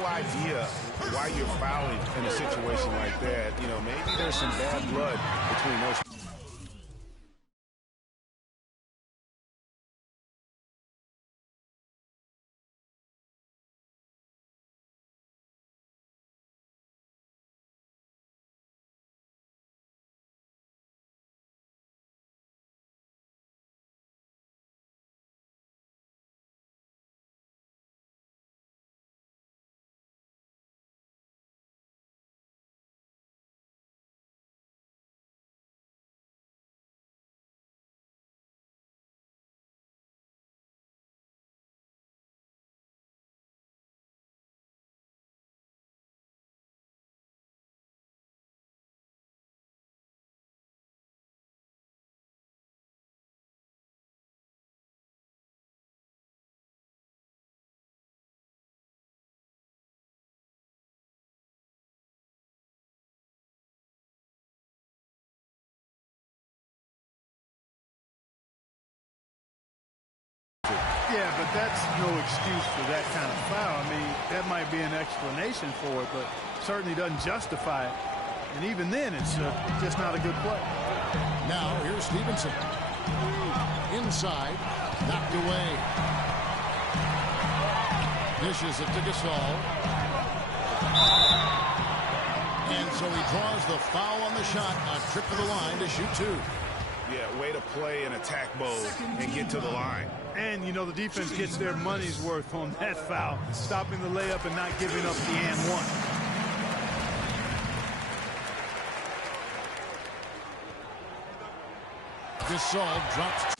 no idea why you're fouling in a situation like that. You know, maybe there's some bad blood between those. Yeah, but that's no excuse for that kind of foul. I mean, that might be an explanation for it, but certainly doesn't justify it. And even then, it's just not a good play. Now, here's Stevenson. Inside, knocked away. Dishes it to Gasol. And so he draws the foul on the shot, a trip to the line to shoot two. Yeah, way to play an attack mode and get to the line. And, you know, the defense gets their money's worth on that foul, stopping the layup and not giving up the and one. Gasol drops.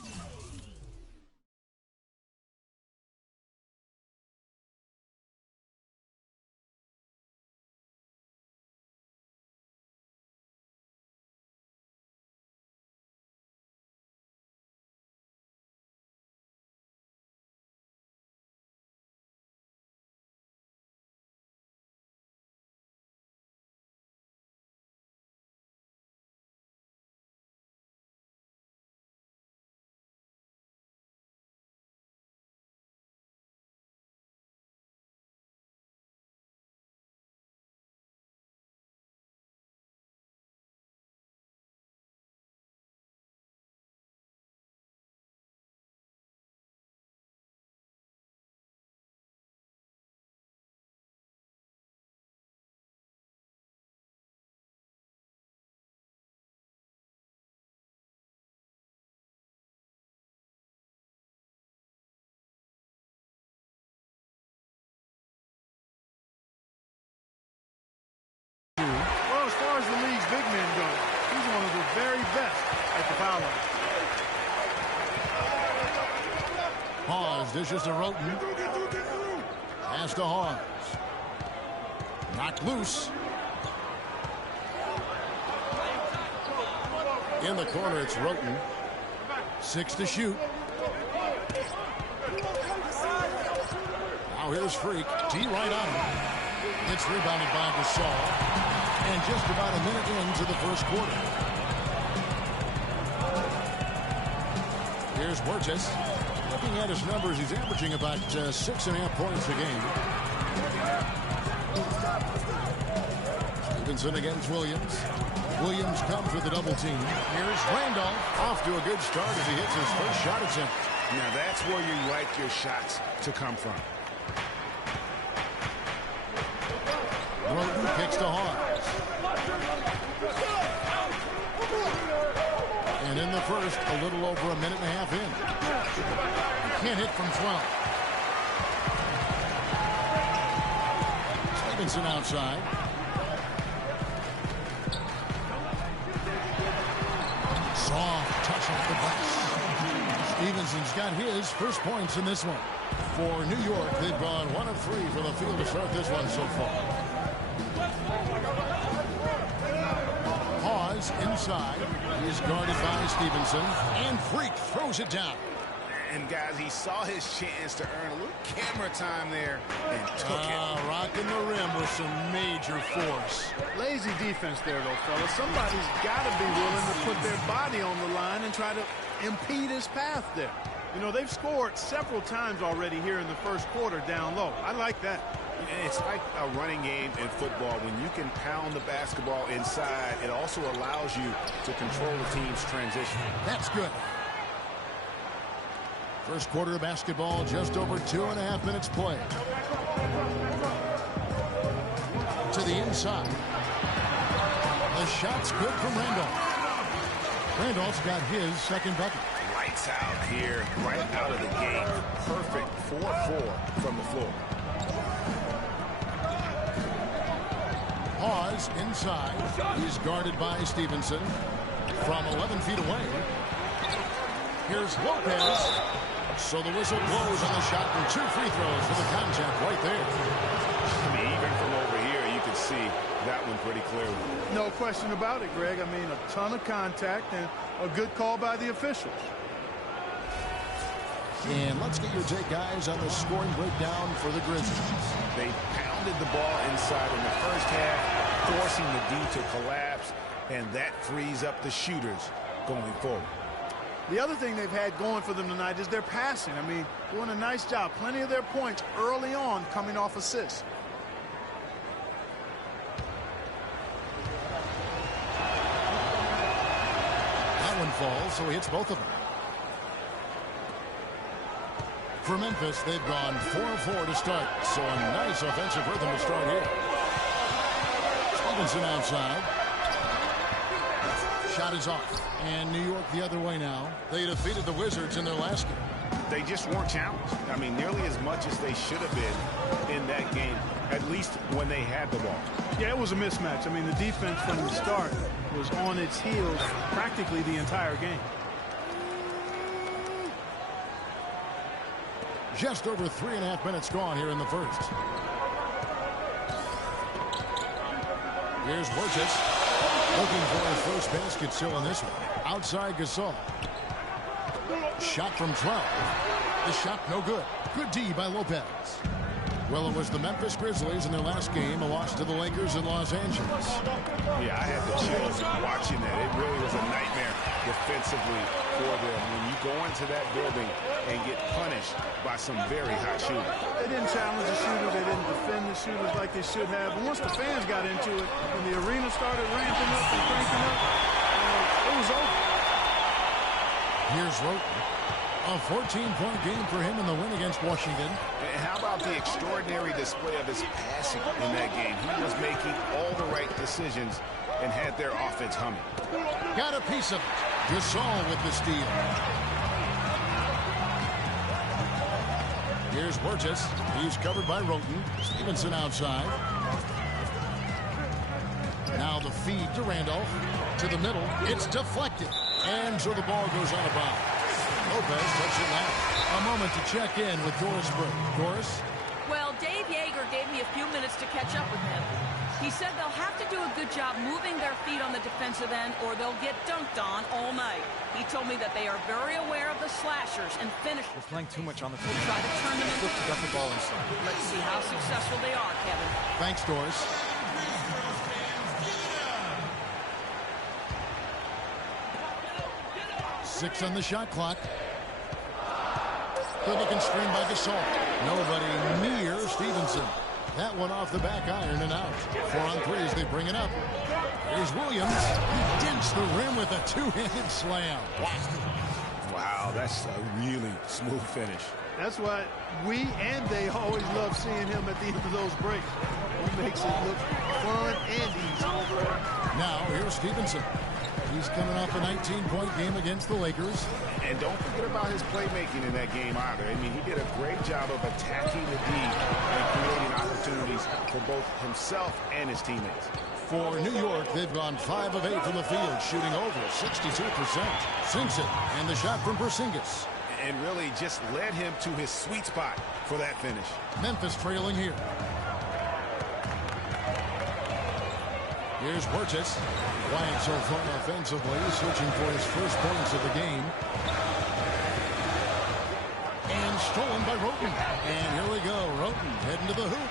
Well, as far as the league's big men go, he's one of the very best at the foul line. Hawes dishes to Roten. Pass to Hawes. Knocked loose. In the corner, it's Roten. 6 to shoot. Now here's Freak. T right on him. It's rebounded by Gasol. And just about a minute into the first quarter. Here's Burgess. Looking at his numbers, he's averaging about 6.5 points a game. Stevenson against Williams. Williams comes with a double team. Here's Randolph. Off to a good start as he hits his first shot attempt. Now that's where you like your shots to come from. Roten kicks to Hawes. And in the first, a little over a minute and a half in. Can't hit from 12. Stevenson outside. Soft touch off the glass. Stevenson's got his first points in this one. For New York, they've gone 1 of 3 from the field to start this one so far. Hawes inside. He's guarded by Stevenson. And Freak throws it down. And, guys, he saw his chance to earn a little camera time there and took it. Rocking the rim with some major force. Lazy defense there, though, fellas. Somebody's got to be willing to put their body on the line and try to impede his path there. You know, they've scored several times already here in the first quarter down low. I like that. It's like a running game in football. When you can pound the basketball inside, it also allows you to control the team's transition. That's good. First quarter of basketball, just over 2.5 minutes played. To the inside. The shot's good from Randolph. Randolph's got his second bucket. Lights out here, right out of the gate. Perfect 4-4 from the floor. Pause inside. He's guarded by Stevenson from 11 feet away. Here's Lopez. So the whistle blows on the shot and 2 free throws for the contact right there. I mean, even from over here, you can see that one pretty clearly. No question about it, Greg. I mean, a ton of contact and a good call by the officials. And let's get your take, guys, on the scoring breakdown for the Grizzlies. They pounded the ball inside in the first half, forcing the D to collapse, and that frees up the shooters going forward. The other thing they've had going for them tonight is their passing. I mean, doing a nice job. Plenty of their points early on coming off assists. That one falls, so he hits both of them. For Memphis, they've gone 4-4 to start, so a nice offensive rhythm to start here. Stevenson outside. Shot is off. And New York the other way now. They defeated the Wizards in their last game. They just weren't challenged. I mean, nearly as much as they should have been in that game, at least when they had the ball. Yeah, it was a mismatch. I mean, the defense from the start was on its heels practically the entire game. Just over 3.5 minutes gone here in the first. Here's Burgess. Looking for his first basket still in this one. Outside Gasol. Shot from 12. The shot no good. Good D by Lopez. Well, it was the Memphis Grizzlies in their last game, a loss to the Lakers in Los Angeles. Yeah, I had the chills watching that. It really was a nightmare defensively for them when you go into that building and get punished by some very hot shooters. They didn't challenge the shooters. They didn't defend the shooters like they should have. But once the fans got into it, when the arena started ramping up and cranking up, it was over. Here's Roten. A 14-point game for him in the win against Washington. And how about the extraordinary display of his passing in that game? He was making all the right decisions and had their offense humming. Got a piece of it. Gasol with the steal. Here's Burgess. He's covered by Roten. Stevenson outside. Now the feed to Randolph. To the middle. It's deflected. And so the ball goes out of bounds. Lopez touches it now. A moment to check in with Doris Burke. Doris? Well, Dave Yeager gave me a few minutes to catch up with him. He said they'll have to do a good job moving their feet on the defensive end or they'll get dunked on all night. He told me that they are very aware of the slashers and finishers. We're playing too much on the field. We'll try to turn them into... Got the ball inside. Let's see how successful they are, Kevin. Thanks, Doris. Six on the shot clock. Good looking screen by Gasol. Nobody near Stevenson. That one off the back iron and out. 4 on 3 as they bring it up. Here's Williams. He dinks the rim with a two-handed slam. Wow, that's a really smooth finish. That's why we and they always love seeing him at the end of those breaks. He makes it look fun and easy. Now here's Stevenson. He's coming off a 19-point game against the Lakers. And don't forget about his playmaking in that game either. I mean, he did a great job of attacking the D and creating opportunities for both himself and his teammates. For New York, they've gone 5 of 8 from the field, shooting over 62%. Sinks it, and the shot from Porzingis. And really just led him to his sweet spot for that finish. Memphis trailing here. Here's Burgess. Quiet so far offensively, searching for his first points of the game. And stolen by Roten. And here we go. Roten heading to the hoop.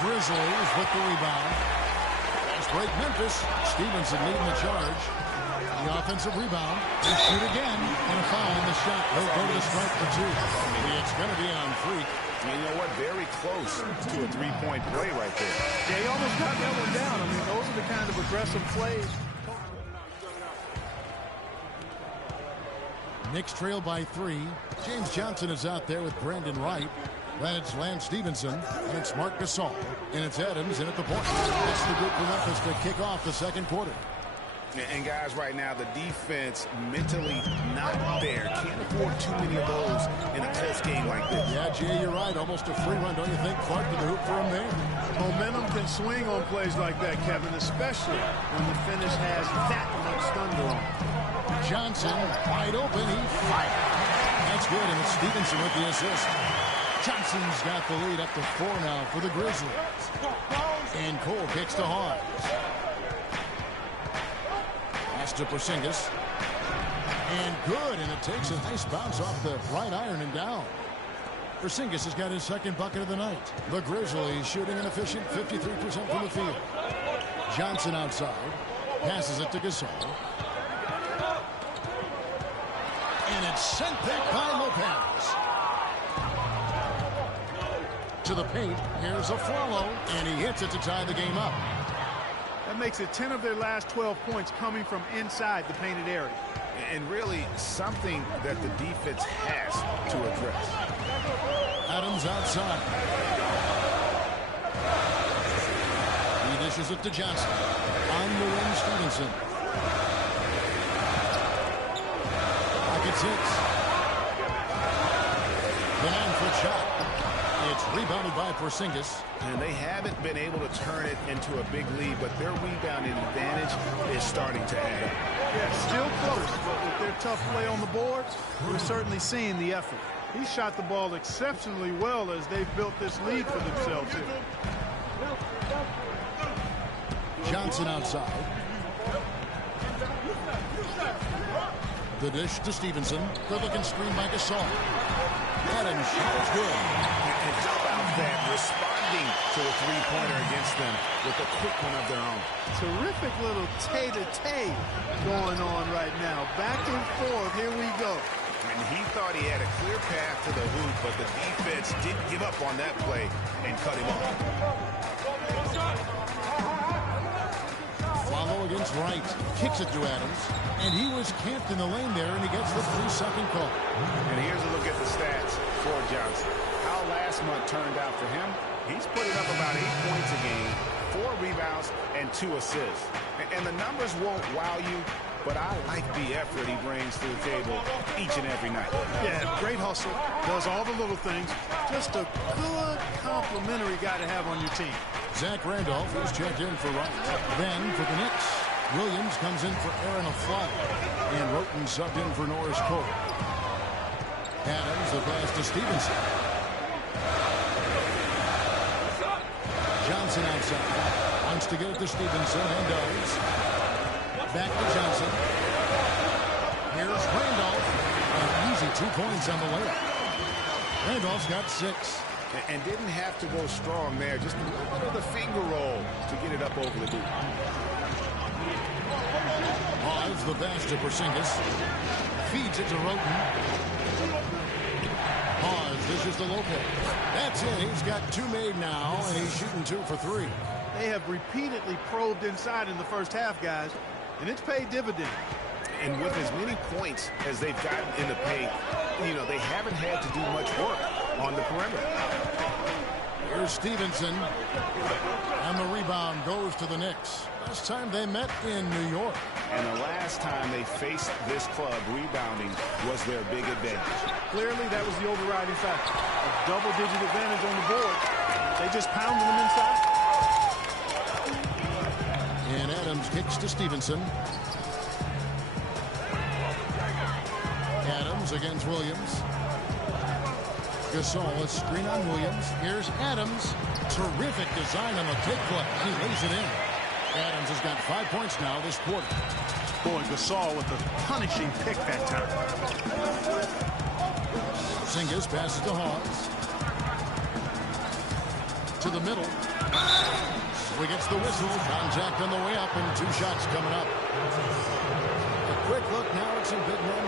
Grizzlies with the rebound. Let's break Memphis. Stevenson leading the charge. The offensive rebound. They shoot again. And a foul on the shot. They'll go to the strike for two. It's going to be on Freak. You know what? Very close to a three-point play right there. Yeah, he almost got that one down. I mean, those are the kind of aggressive plays. Knicks trail by 3. James Johnson is out there with Brandon Wright. Then it's Lance Stevenson, and it's Marc Gasol, and it's Adams in at the point. That's the group for Memphis to kick off the second quarter. And guys, right now, the defense mentally not there. Can't afford too many of those in a close game like this. Yeah, Jay, you're right. Almost a free run, don't you think? Clark to the hoop for him there. Momentum can swing on plays like that, Kevin, especially when the finish has that much thunder on it. Johnson, wide open, he fired. That's good, and it's Stevenson with the assist. Johnson's got the lead up to 4 now for the Grizzlies. And Cole kicks to Hawes. Pass to Porzingis. And good, and it takes a nice bounce off the right iron and down. Porzingis has got his second bucket of the night. The Grizzlies shooting an efficient 53% from the field. Johnson outside. Passes it to Gasol. And it's sent back by Lopez. To the paint. Here's a follow, and he hits it to tie the game up. That makes it 10 of their last 12 points coming from inside the painted area. And really something that the defense has to address. Adams outside. He dishes it to Johnson. On the wing, Stevenson. Pocket 6. The 9-foot shot. It's rebounded by Porzingis. And they haven't been able to turn it into a big lead, but their rebounding advantage is starting to add up. Yeah, still close, but with their tough play on the boards, we're certainly seeing the effort. He shot the ball exceptionally well as they've built this lead for themselves here. Johnson outside. The dish to Stevenson. Good looking screen by Gasol. Adams shot is good. And how about that? Responding to a three-pointer against them with a quick one of their own. Terrific little tay-to-tay going on right now. Back and forth. Here we go. And he thought he had a clear path to the hoop, but the defense didn't give up on that play and cut him off. Follow against Wright. Kicks it to Adams. And he was camped in the lane there, and he gets the 3-second call. And here's a look at the stats for Johnson. How last month turned out for him, he's putting up about 8 points a game, 4 rebounds, and 2 assists. And the numbers won't wow you, but I like the effort he brings to the table each and every night. Yeah, great hustle. Does all the little things. Just a good complimentary guy to have on your team. Zach Randolph is checked in for Wright. Then for the Knicks, Williams comes in for Aaron Aflalo. And Roten subbed in for Norris Cole. Adams, the pass to Stevenson. Johnson outside. Wants to get it to Stevenson and does. Back to Johnson. Here's Randolph. An easy 2 points on the layup. Randolph's got 6. And didn't have to go strong there. Just a little bit of the finger roll to get it up over the hoop. Hawes the pass to Porzingis. Feeds it to Roten. Hawes dishes to Lopez. That's it. He's got 2 made now, and he's shooting 2 for 3. They have repeatedly probed inside in the first half, guys, and it's paid dividends. And with as many points as they've gotten in the paint, you know, they haven't had to do much work on the perimeter. Here's Stevenson. And the rebound goes to the Knicks. Last time they met in New York. And the last time they faced this club, rebounding was their big advantage. Clearly, that was the overriding factor. A double-digit advantage on the board. They just pounded them inside. And Adams kicks to Stevenson. Adams against Williams. Gasol, a screen on Williams. Here's Adams. Terrific design on the take play. He lays it in. Adams has got 5 points now this quarter. Boy, Gasol with a punishing pick that time. Porzingis passes to Hawes. To the middle. Grizzly gets the whistle. Contact on the way up and 2 shots coming up. A quick look now at some big men.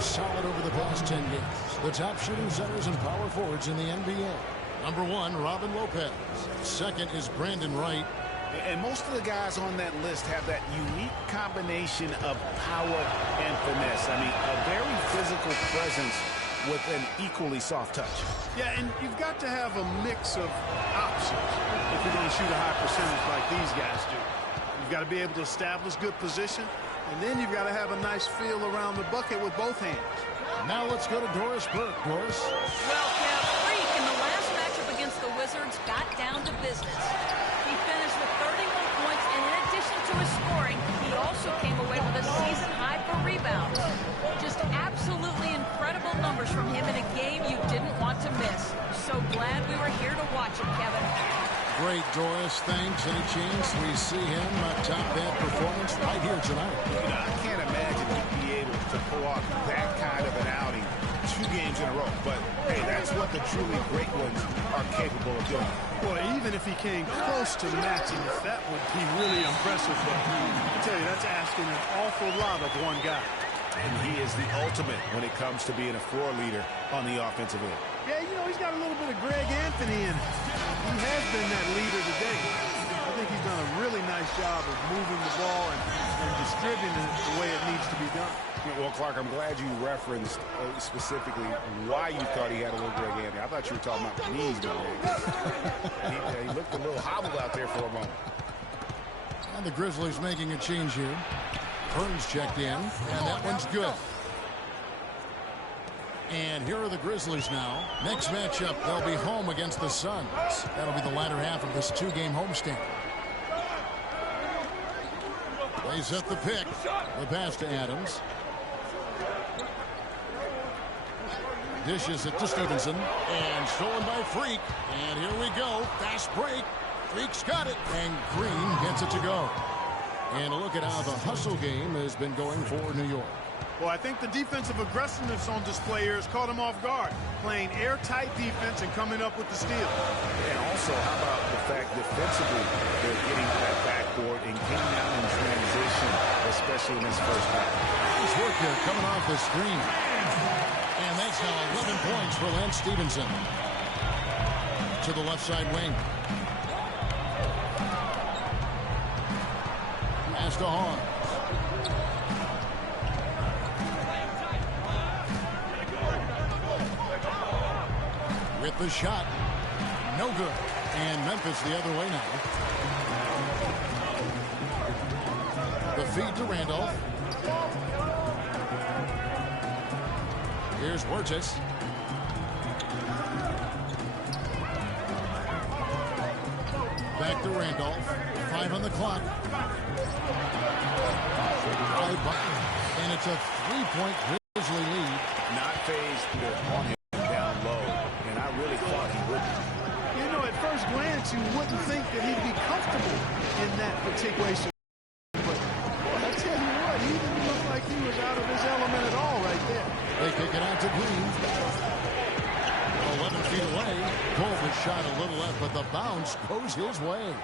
Solid over the past 10 games. The top shooting centers and power forwards in the NBA. Number 1, Robin Lopez. Second is Brandon Wright. And most of the guys on that list have that unique combination of power and finesse. I mean, a very physical presence with an equally soft touch. Yeah, and you've got to have a mix of options if you're going to shoot a high percentage like these guys do. You've got to be able to establish good position, and then you've got to have a nice feel around the bucket with both hands. Now let's go to Doris Burke. Doris? Well, Kev, Freak in the last matchup against the Wizards got down to business. He finished with 31 points, and in addition to his scoring, he also came away with a season high for rebounds. Just absolutely incredible numbers from him in a game you didn't want to miss. So glad we were here to watch it, Kevin. Great, Doris. Thanks. Any chance we see him top that performance right here tonight? You know, I can't imagine he'd be able to pull off that kind of an outing 2 games in a row. But, hey, that's what the truly great ones are capable of doing. Well, even if he came close to matching it, that would be really impressive. But I tell you, that's asking an awful lot of one guy. And he is the ultimate when it comes to being a floor leader on the offensive end. Yeah, you know, he's got a little bit of Greg Anthony in him. He has been that leader today. I think he's done a really nice job of moving the ball and distributing it the way it needs to be done. Well, Clark, I'm glad you referenced specifically why you thought he had a little Greg Anthony. I thought you were talking about knees, he looked a little hobbled out there for a moment. And the Grizzlies making a change here. Burns checked in, and that one's good. And here are the Grizzlies now. Next matchup, they'll be home against the Suns. That'll be the latter half of this 2-game homestand. They set the pick. The pass to Adams. Dishes it to Stevenson. And stolen by Freak. And here we go. Fast break. Freak's got it. And Green gets it to go. And a look at how the hustle game has been going for New York. Well, I think the defensive aggressiveness on display here has caught him off guard. Playing airtight defense and coming up with the steal. And also, how about the fact defensively they're getting that backboard and getting out in transition, especially in this first half. Nice work here coming off the screen. And that's now 11 points for Lance Stevenson. To the left side wing. Pass to Hawes. With the shot. No good. And Memphis the other way now. The feed to Randolph. Here's Wirtz. Back to Randolph. 5 on the clock. And it's a 3-point Grizzly lead. Not phased on him down low, and I really thought he wouldn't. You know, at first glance, you wouldn't think that he'd be comfortable in that particular situation. But boy, I tell you what, he didn't look like he was out of his element at all right there. They kick it out to Green. 11 feet away. Pulled the shot a little left, but the bounce goes his way.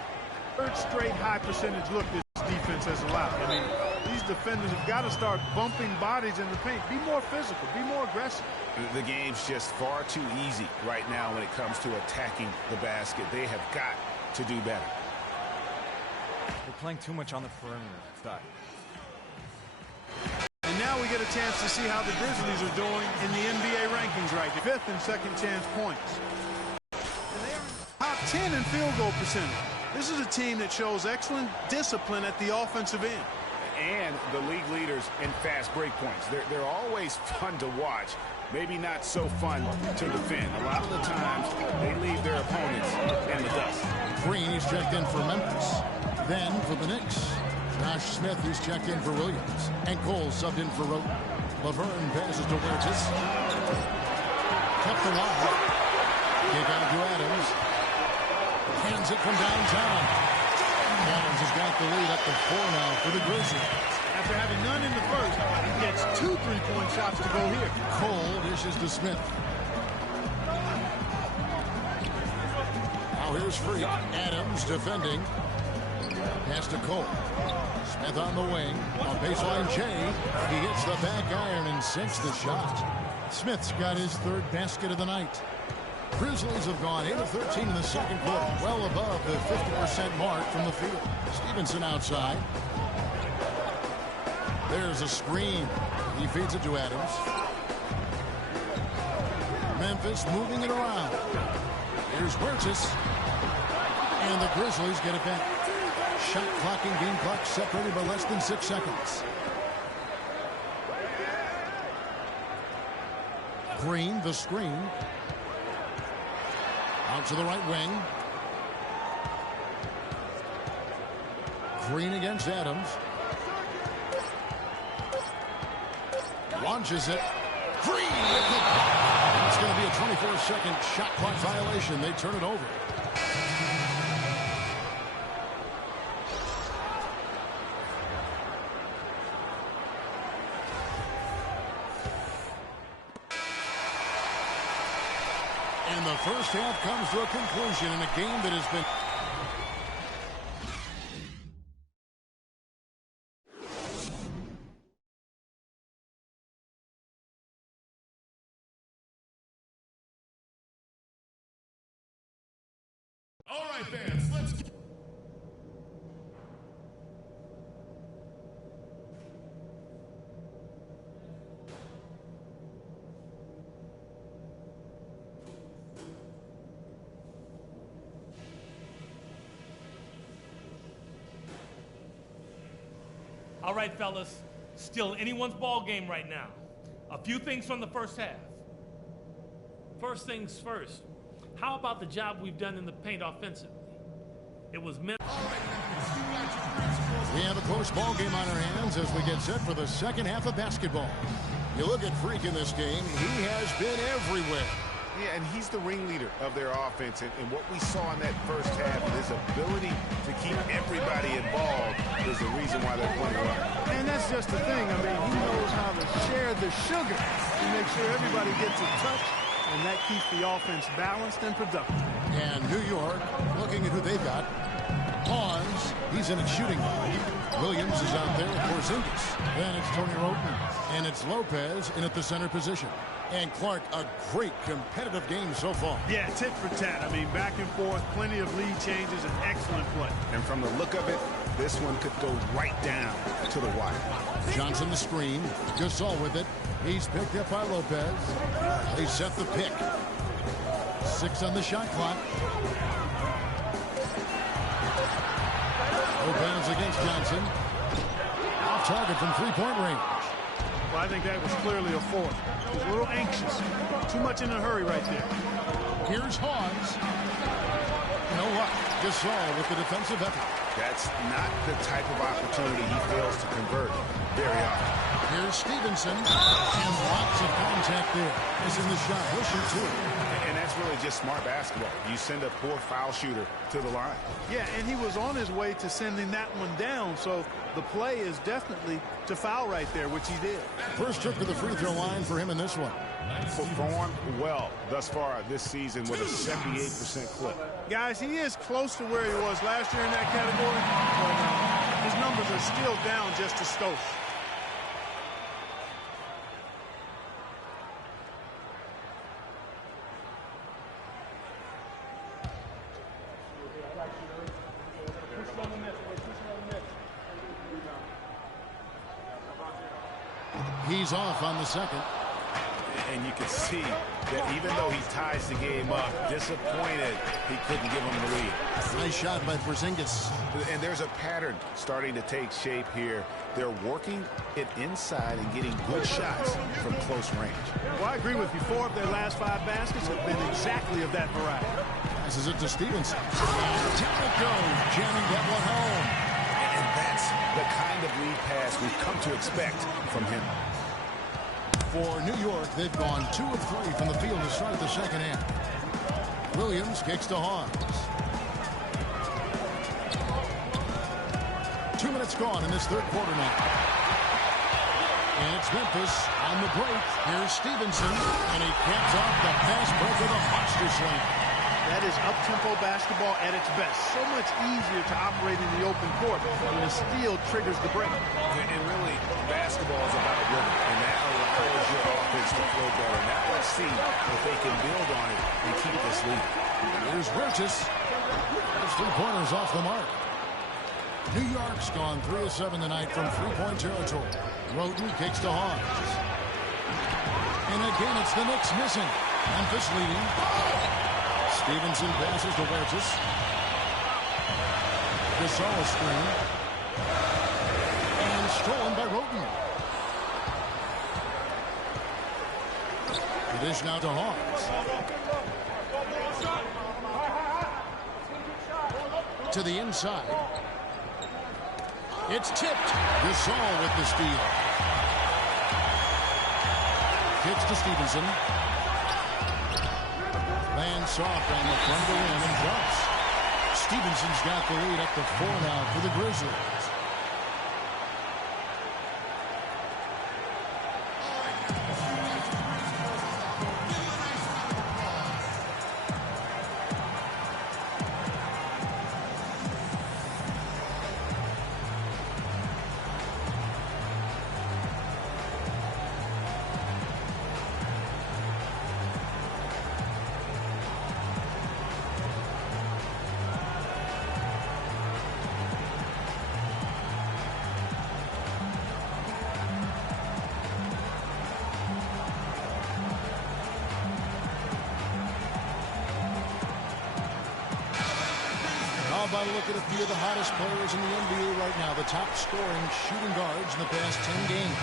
Third straight high percentage look this defense has allowed. I mean, these defenders have got to start bumping bodies in the paint. Be more physical. Be more aggressive. The game's just far too easy right now when it comes to attacking the basket. They have got to do better. They're playing too much on the perimeter side. And now we get a chance to see how the Grizzlies are doing in the NBA rankings right now. 5th and second chance points. And they are top 10 in field goal percentage. This is a team that shows excellent discipline at the offensive end. and the league leaders in fast break points. They're always fun to watch. Maybe not so fun to defend. A lot of the times, they leave their opponents in the dust. Green is checked in for Memphis. Then for the Knicks, Josh Smith is checked in for Williams. And Cole subbed in for Roten. Laverne passes to Huertas. Kept alive. Kick out to Adams. Hands it from downtown. Adams has got the lead up to 4 now for the Grizzlies. After having none in the first, he gets 2 3-point shots to go here. Cole dishes to Smith. Now here's Freak. Adams defending. Pass to Cole. Smith on the wing. On baseline J. He hits the back iron and sinks the shot. Smith's got his 3rd basket of the night. Grizzlies have gone 8 of 13 in the second quarter, well above the 50% mark from the field. Stevenson outside. There's a screen. He feeds it to Adams. Memphis moving it around. Here's Huertas. And the Grizzlies get it back. Shot clock and game clock separated by less than 6 seconds. Green, the screen. Out to the right wing. Green against Adams. Launches it. Green with the block. It's going to be a 24-second shot clock violation. They turn it over. And the first half comes to a conclusion in a game that has been... All right, fans, let's... All right, fellas, still anyone's ball game right now. A few things from the first half. First things first, how about the job we've done in the paint offensively? It was meant. We have a close ball game on our hands as we get set for the second half of basketball. You look at Freak in this game, he has been everywhere. Yeah, and he's the ringleader of their offense. And what we saw in that first half, his ability to keep everybody involved is the reason why they're playing well. And that's just the thing. I mean, he knows how to share the sugar to make sure everybody gets a touch, and that keeps the offense balanced and productive. And New York, looking at who they've got. Pawns, he's in a shooting mode. Williams is out there with Porzingis. Then it's Tony Roten. And it's Lopez in at the center position. And Clark, a great competitive game so far. Yeah, tit for tat. I mean, back and forth, plenty of lead changes, and excellent play. And from the look of it, this one could go right down to the wire. Johnson the screen. Gasol with it. He's picked up by Lopez. They set the pick. 6 on the shot clock. Lopez against Johnson. Off target from three-point range. Well, I think that was clearly a fourth. He was a little anxious. Too much in a hurry right there. Here's Hawes. You know what? Gasol with the defensive effort. That's not the type of opportunity he fails to convert very often. Here's Stevenson. And lots of contact there. Missing the shot. He'll shoot 2. And that's really just smart basketball. You send a poor foul shooter to the line. Yeah, and he was on his way to sending that one down, so the play is definitely to foul right there, which he did. First trip to the free throw line for him in this one. Performed well thus far this season with a 78% clip. Guys, he is close to where he was last year in that category, but his numbers are still down just a skosh. He's off on the second. And you can see that even though he ties the game up, disappointed he couldn't give him the lead. Nice shot by Porzingis. And there's a pattern starting to take shape here. They're working it inside and getting good shots from close range. Well, I agree with you. 4 of their last 5 baskets have been exactly of that variety. Passes it to Stevenson. Down it goes, jamming that one home. And that's the kind of lead pass we've come to expect from him. For New York, they've gone 2 of 3 from the field to start the second half. Williams kicks to Hawes. 2 minutes gone in this third quarter now. And it's Memphis on the break. Here's Stevenson, and he caps off the fast break with a monster slam. That is up-tempo basketball at its best. So much easier to operate in the open court when a steal triggers the break. And really, basketball is about rhythm, and that allows your offense to flow better. Now let's see if they can build on it and keep this lead. Here's Burgess. Those 3 pointers off the mark. New York's gone 3 of 7 tonight from 3-point territory. Roden kicks to Hawes. And again, it's the Knicks missing. Memphis leading. Stevenson passes to Burgess. Gasol screen. And stolen by Roden. It is now to Hawes. To the inside. It's tipped. Gasol with the steal. Kicks to Stevenson. Lands soft on the front of the rim and drops. Stevenson's got the lead up to 4 now for the Grizzlies. By look at a few of the hottest players in the NBA right now, the top scoring shooting guards in the past 10 games.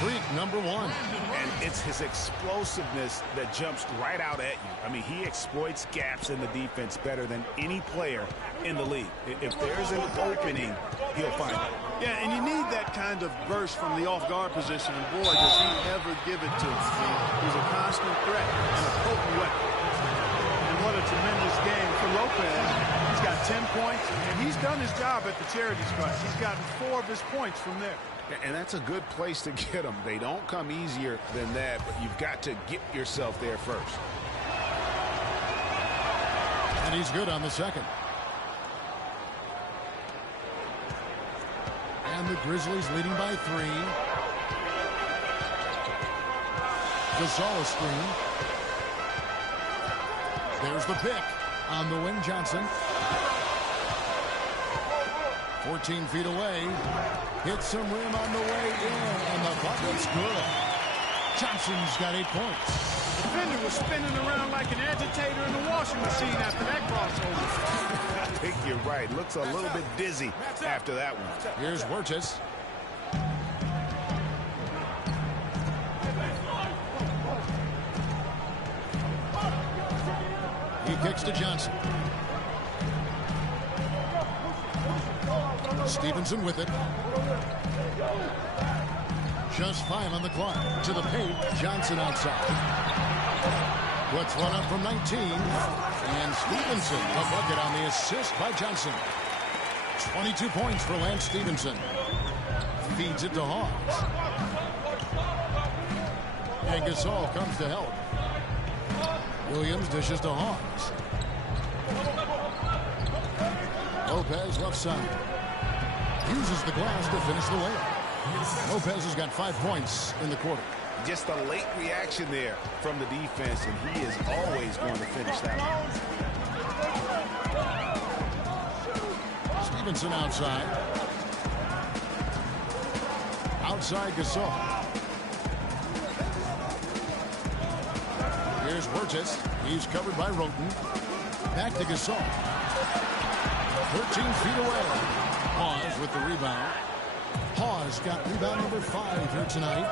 Freak number 1. And it's his explosiveness that jumps right out at you. I mean, he exploits gaps in the defense better than any player in the league. If there's an opening, he'll find it. Yeah, and you need that kind of burst from the off-guard position, and boy, does he ever give it to him. He's a constant threat and a potent weapon. And what a tremendous game for Lopez. He's got 10 points, and he's done his job at the charity stripe. He's gotten 4 of his points from there. And that's a good place to get them. They don't come easier than that, but you've got to get yourself there first. And he's good on the second. And the Grizzlies leading by 3. Gasol screen. There's the pick on the wing, Johnson. 14 feet away. Hits some rim on the way in, and the bucket's good. Johnson's got 8 points. The defender was spinning around like an agitator in the washing machine after that crossover. I think you're right. Looks a little bit dizzy after that one. Here's Wirtz. He kicks to Johnson. Stevenson with it. Just 5 on the clock. To the paint. Johnson outside. Puts one up from 19. And Stevenson, a bucket on the assist by Johnson. 22 points for Lance Stevenson. Feeds it to Hawes. And Gasol comes to help. Williams dishes to Hawes. Lopez left side. Uses the glass to finish the layup. Lopez has got 5 points in the quarter. Just a late reaction there from the defense, and he is always going to finish that one. Stevenson outside. Outside Gasol. Here's Burgess. He's covered by Roten. Back to Gasol. 13 feet away. Hawes with the rebound. Hawes got rebound number 5 here tonight.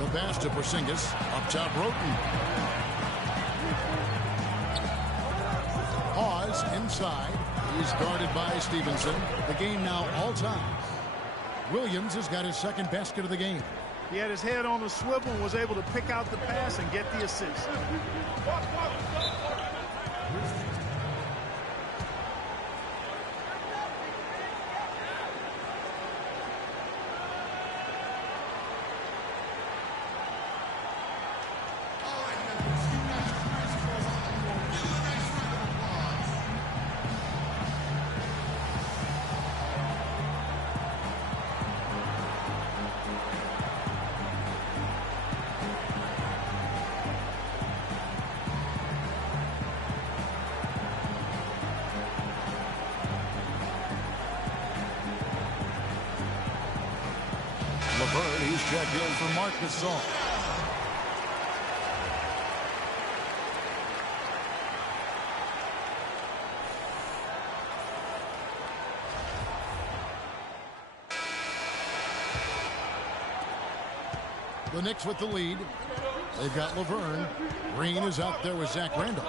The pass to Porzingis. Up top, Roten. Hawes inside. He's guarded by Stevenson. The game now all time. Williams has got his second basket of the game. He had his head on a swivel and was able to pick out the pass and get the assist. He's checked in for Marc Gasol. The Knicks with the lead. They've got Laverne. Green is out there with Zach Randolph.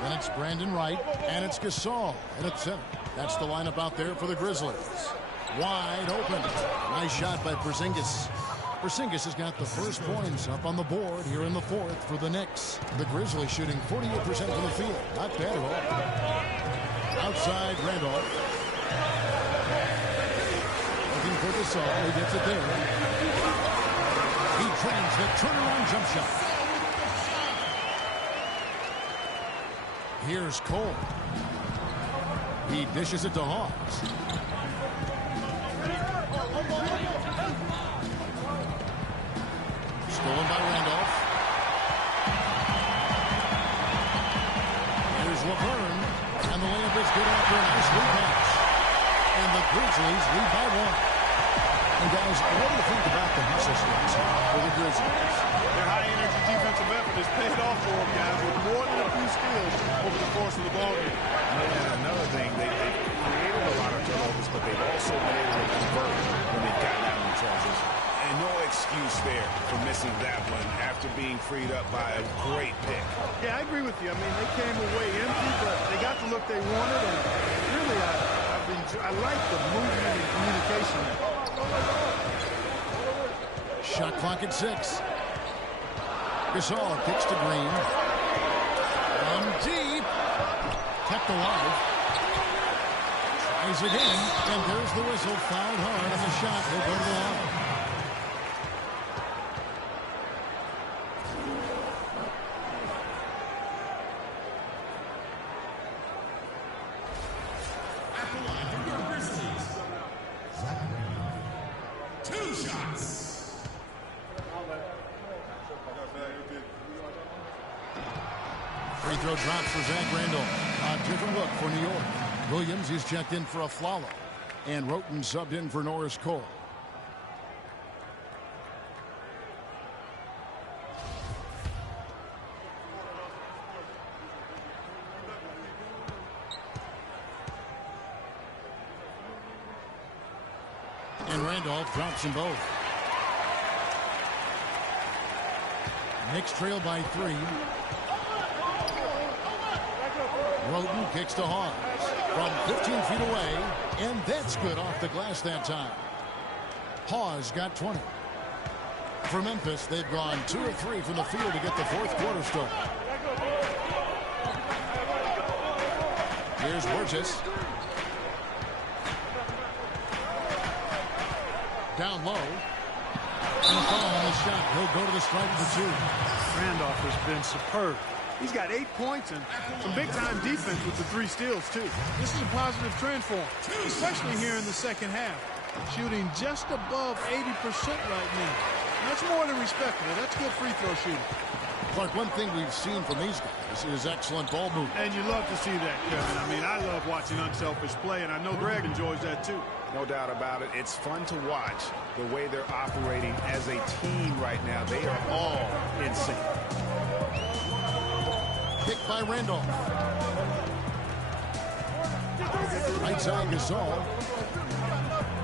Then it's Brandon Wright, and it's Gasol at center. That's the lineup out there for the Grizzlies. Wide open. Nice shot by Porzingis. Porzingis has got the first points up on the board here in the fourth for the Knicks. The Grizzlies shooting 48% from the field. Not bad at all. Outside, Randolph. Looking for Gasol. He gets it there. He drains the turnaround jump shot. Here's Cole. He dishes it to Hawes. Stolen by Randolph. Here's Laverne. And the layup is good after a nice lead pass. And the Grizzlies lead by 1. And guys, what do you think about the hustle stats for the Grizzlies? Their high-energy defensive effort has paid off for them, guys, with more than a few steals over the course of the ballgame. And another thing, they've created a lot of turnovers, but they've also been able to convert when they've gotten out in transition. And no excuse there for missing that one after being freed up by a great pick. Yeah, I agree with you. I mean, they came away empty, but they got the look they wanted, and really, I like the movement and communication. Shot clock at 6. Gasol kicks to Green. From deep. Kept alive. Tries again, and there's the whistle. Fouled hard on the shot. Will go to the line. Free throw drops for Zach Randolph. A different look for New York. Williams, he's checked in for a Flalo. And Roten subbed in for Norris Cole. And Randolph drops them both. Knicks trail by 3. Roten kicks to Hawes from 15 feet away, and that's good off the glass that time. Hawes got 20. For Memphis, they've gone 2 of 3 from the field to get the fourth quarter started. Here's Burgess. Down low. And a foul on the shot. He'll go to the stripe for 2. Randolph has been superb. He's got 8 points and some big-time defense with the 3 steals, too. This is a positive trend for him, especially here in the second half. Shooting just above 80% right now. That's more than respectable. That's good free throw shooting. Clark, one thing we've seen from these guys is excellent ball movement. And you love to see that, Kevin. I mean, I love watching unselfish play, and I know Greg enjoys that too. No doubt about it. It's fun to watch the way they're operating as a team right now. They are all in sync. Kicked by Randolph. Right side Gasol.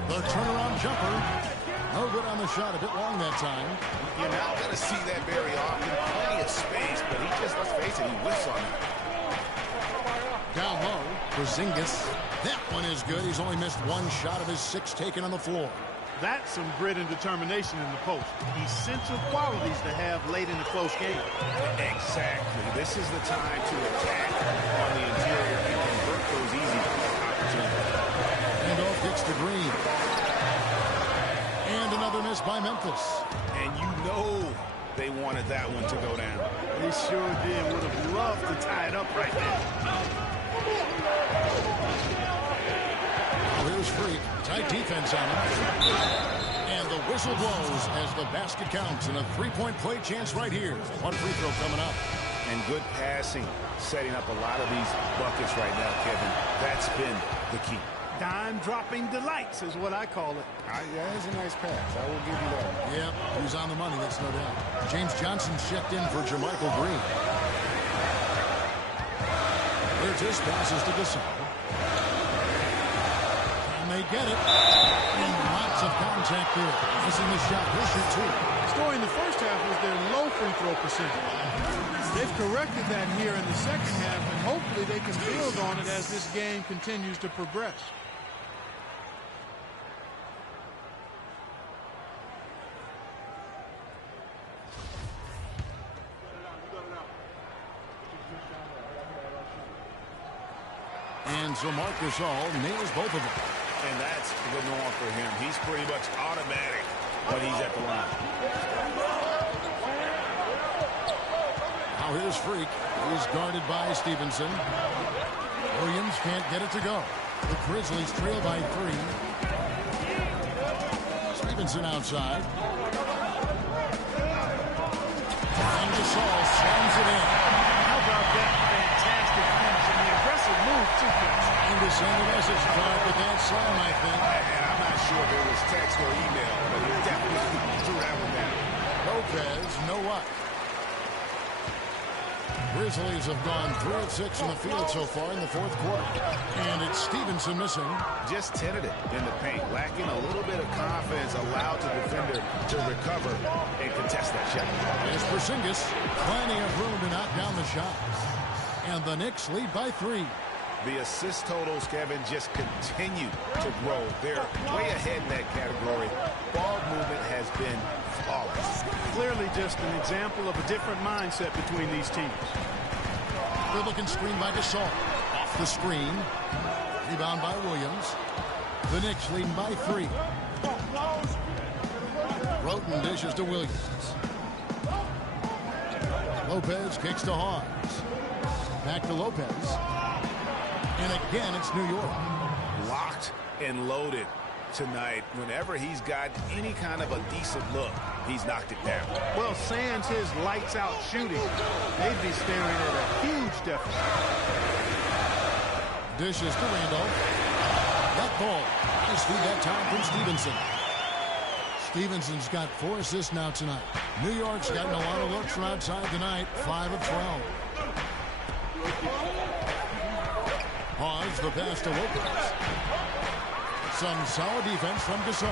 The turnaround jumper. No good on the shot. A bit long that time. You're not going to see that very often. Plenty of space, but he just, let's face it, he whiffs on it. Down low, Porzingis. That one is good. He's only missed one shot of his 6 taken on the floor. That's some grit and determination in the post. Essential qualities to have late in a close game. Exactly. This is the time to attack on the interior and convert those easy opportunities. Randolph gets to Green. And another miss by Memphis. And you know they wanted that one to go down. They sure did. Would have loved to tie it up right there. Well, here's Freak. Tight defense on him. And the whistle blows as the basket counts. And a three-point play chance right here. One free throw coming up. And good passing, setting up a lot of these buckets right now, Kevin. That's been the key. Dime-dropping delights is what I call it. Yeah, that's a nice pass. I will give you that. Yep, he's on the money, that's no doubt. James Johnson checked in for Jermichael Green. Burgess passes to Gasol. And they get it. And lots of contact there. Missing the shot. He'll shoot 2. Story in the first half was their low free throw percentage. They've corrected that here in the second half, and hopefully they can build on it as this game continues to progress. And so Marc Gasol nails both of them. And that's the norm for him. He's pretty much automatic when he's at the line. Now here's Freak. He's guarded by Stevenson. Williams can't get it to go. The Grizzlies trail by 3. Stevenson outside. And Gasol slams it in. How about that fantastic finish and the aggressive move, too, guys? And to send a message, Clark, with that slam, I think. And I'm not sure if it was text or email, but he definitely threw that one down. Lopez, no luck. Grizzlies have gone 3 of 6 in the field so far in the fourth quarter. And it's Stevenson missing. Just tentative in the paint, lacking a little bit of confidence, allowed the defender to recover and contest that shot. There's Porzingis, plenty of room to knock down the shot. And the Knicks lead by 3. The assist totals, Kevin, just continue to grow. They're way ahead in that category. Ball movement has been flawless. Clearly just an example of a different mindset between these teams. Good looking screen by Gasol. Off the screen. Rebound by Williams. The Knicks leading by 3. Roten dishes to Williams. Lopez kicks to Hawes. Back to Lopez. And again, it's New York. Locked and loaded tonight. Whenever he's got any kind of a decent look, he's knocked it down. Well, sans his lights-out shooting, they'd be staring at a huge deficit. Dishes to Randolph. That ball. Nice feed that time from Stevenson. Stevenson's got 4 assists now tonight. New York's gotten a lot of looks from outside tonight. 5 of 12. Hawes, the pass to Lopez. Some solid defense from Gasol.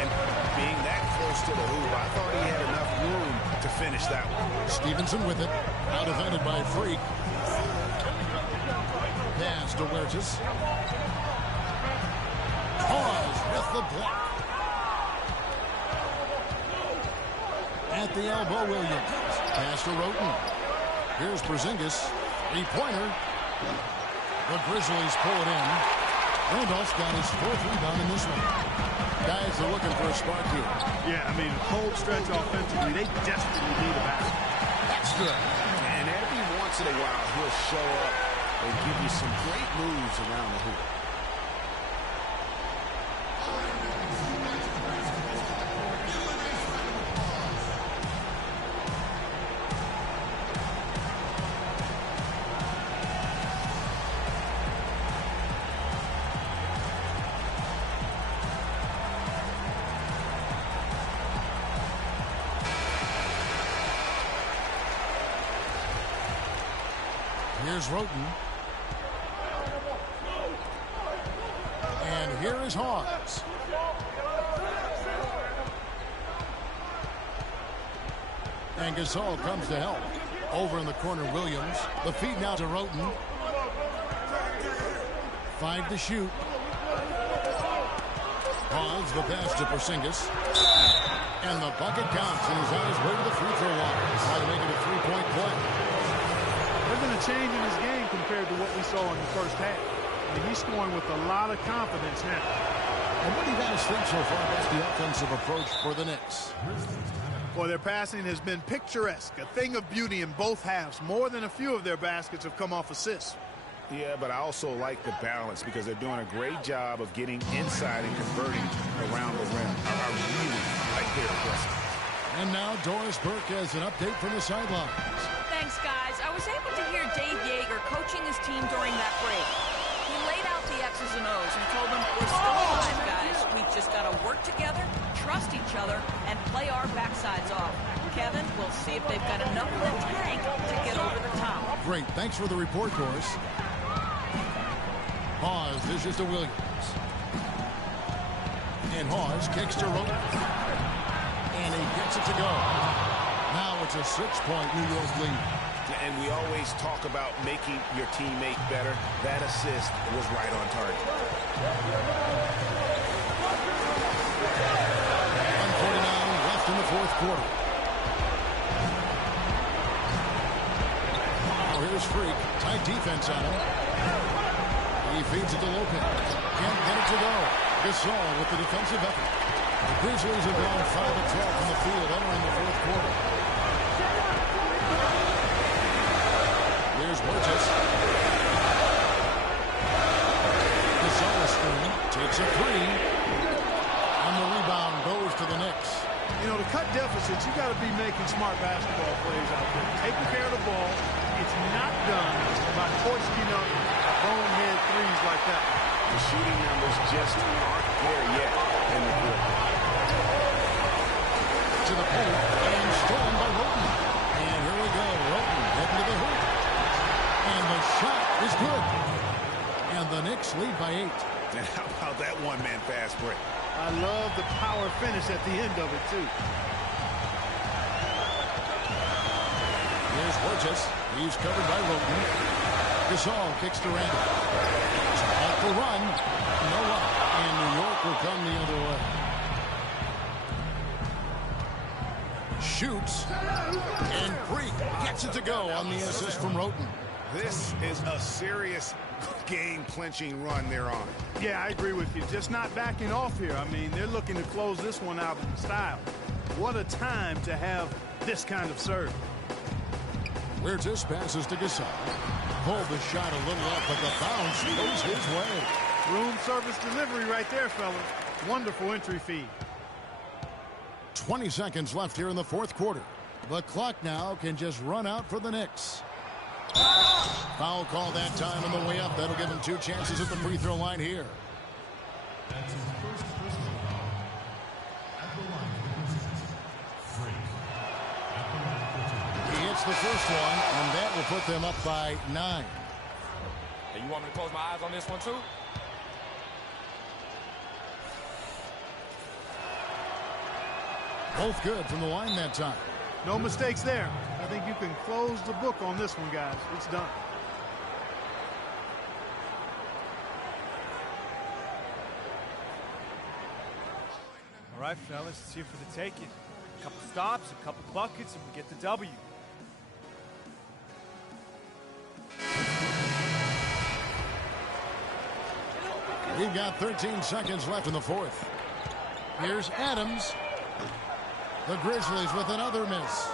And being that close to the hoop, I thought he had enough room to finish that one. Stevenson with it. Now defended by Freak. Pass to Huertas. Hawes with the block. At the elbow, Williams. Pass to Roten. Here's Porzingis. 3-pointer. The Grizzlies pull it in. Randolph's got his 4th rebound in this one. Guys are looking for a spark here. Yeah, I mean, a cold stretch offensively, they desperately need a basket. Extra. And every once in a while, he'll show up and give you some great moves around the hoop. Here's Roten. And here is Hawes. And Gasol comes to help. Over in the corner, Williams. The feed now to Roten. 5 to shoot. Hawes, the pass to Porzingis. And the bucket counts, and he's on his way to the free throw line. Trying to make it a three-point play. There's been a change in his game compared to what we saw in the first half. I mean, he's scoring with a lot of confidence now. And what do you guys think so far about the offensive approach for the Knicks? Well, their passing has been picturesque, a thing of beauty in both halves. More than a few of their baskets have come off assists. Yeah, but I also like the balance because they're doing a great job of getting inside and converting around the rim. I really like their aggressive. And now Doris Burke has an update from the sidelines. Thanks, guys. I was able to hear Dave Yeager coaching his team during that break. He laid out the X's and O's and told them, we're still alive, guys. We've just got to work together, trust each other, and play our backsides off. Kevin, we'll see if they've got enough in the tank to get over the top. Great. Thanks for the report, Doris. Hawes dishes to Williams. And Hawes kicks to Roten. And he gets it to go. Now it's a 6-point New York lead. And we always talk about making your teammate better. That assist was right on target. 1:49 left in the fourth quarter. Now here's Freak. Tight defense on him. He feeds it to Lopez. Can't get it to go. Gasol with the defensive effort. The Grizzlies have gone 5 of 12 from the field entering the fourth quarter. Here's Burgess. Gasol screen. Takes a three. And the rebound goes to the Knicks. You know, to cut deficits, you got to be making smart basketball plays out there. Taking care of the ball. It's not done by hoisting up bonehead threes like that. The shooting numbers just aren't there yet in the quarter. To the paint and stolen by Roten. And here we go. Roten heading to the hoop. And the shot is good. And the Knicks lead by 8. And how about that one-man fast break? I love the power finish at the end of it, too. Here's Burgess. He's covered by Roten. Gasol kicks to Randall. Off the run. No one. And New York will come the other way. Shoots. And Freak gets it to go on the assist from Roten. This is a serious game-clinching run they're on. Yeah, I agree with you. Just not backing off here. I mean, they're looking to close this one out in style. What a time to have this kind of serve. Weirtus passes to Gasol. Pulled the shot a little up, but the bounce goes his way. Room service delivery right there, fellas. Wonderful entry feed. 20 seconds left here in the fourth quarter. The clock now can just run out for the Knicks. Foul call that time on the way up. That'll give him 2 chances at the free throw line here. That's his first personal foul. At the line for Freak. At the line for He hits the first one, and that will put them up by 9. Hey, you want me to close my eyes on this one too? Both good from the line that time. No mistakes there. I think you can close the book on this one, guys. It's done. All right, fellas, it's here for the taking. A couple stops, a couple buckets, and we get the W. We've got 13 seconds left in the fourth. Here's Adams. The Grizzlies with another miss.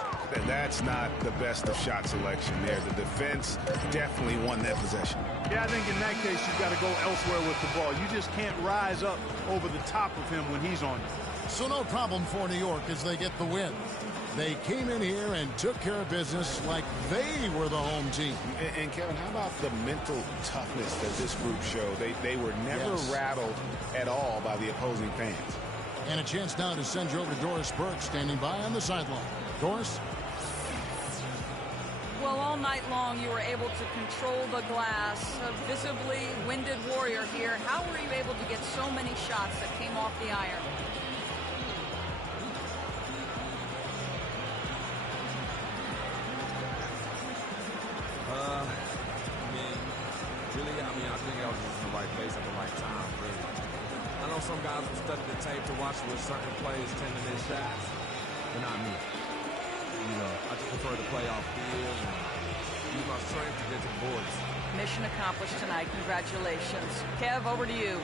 That's not the best of shot selection there. The defense definitely won that possession. Yeah, I think in that case, you've got to go elsewhere with the ball. You just can't rise up over the top of him when he's on you. So no problem for New York as they get the win. They came in here and took care of business like they were the home team. And Kevin, how about the mental toughness that this group showed? They were never rattled at all by the opposing fans. And a chance now to send you over to Doris Burke standing by on the sideline. Doris? Well, all night long you were able to control the glass. A visibly winded warrior here. How were you able to get so many shots that came off the iron? I think I was in the right place at the right time, really. I know some guys will study the tape to watch where certain players tend to miss shots, but not me. You know, I just prefer to play off field and use my strength to get to the boards. Mission accomplished tonight. Congratulations. Kev, over to you.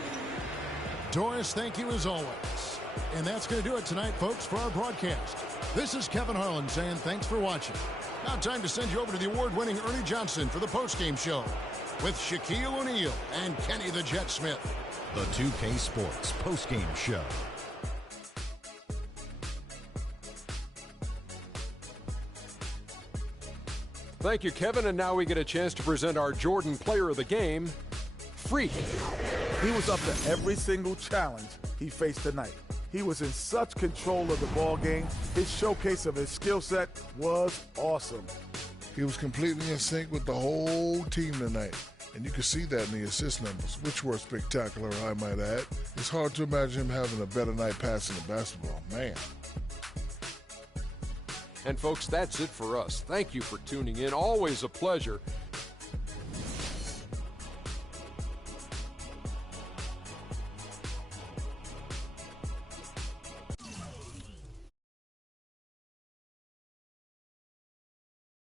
Doris, thank you as always. And that's going to do it tonight, folks, for our broadcast. This is Kevin Harlan saying thanks for watching. Now time to send you over to the award-winning Ernie Johnson for the postgame show with Shaquille O'Neal and Kenny the Jet Smith. The 2K Sports postgame show. Thank you, Kevin. And now we get a chance to present our Jordan Player of the Game, Freak. He was up to every single challenge he faced tonight. He was in such control of the ball game. His showcase of his skill set was awesome. He was completely in sync with the whole team tonight. And you can see that in the assist numbers, which were spectacular, I might add. It's hard to imagine him having a better night passing the basketball. Man. And folks, that's it for us. Thank you for tuning in. Always a pleasure.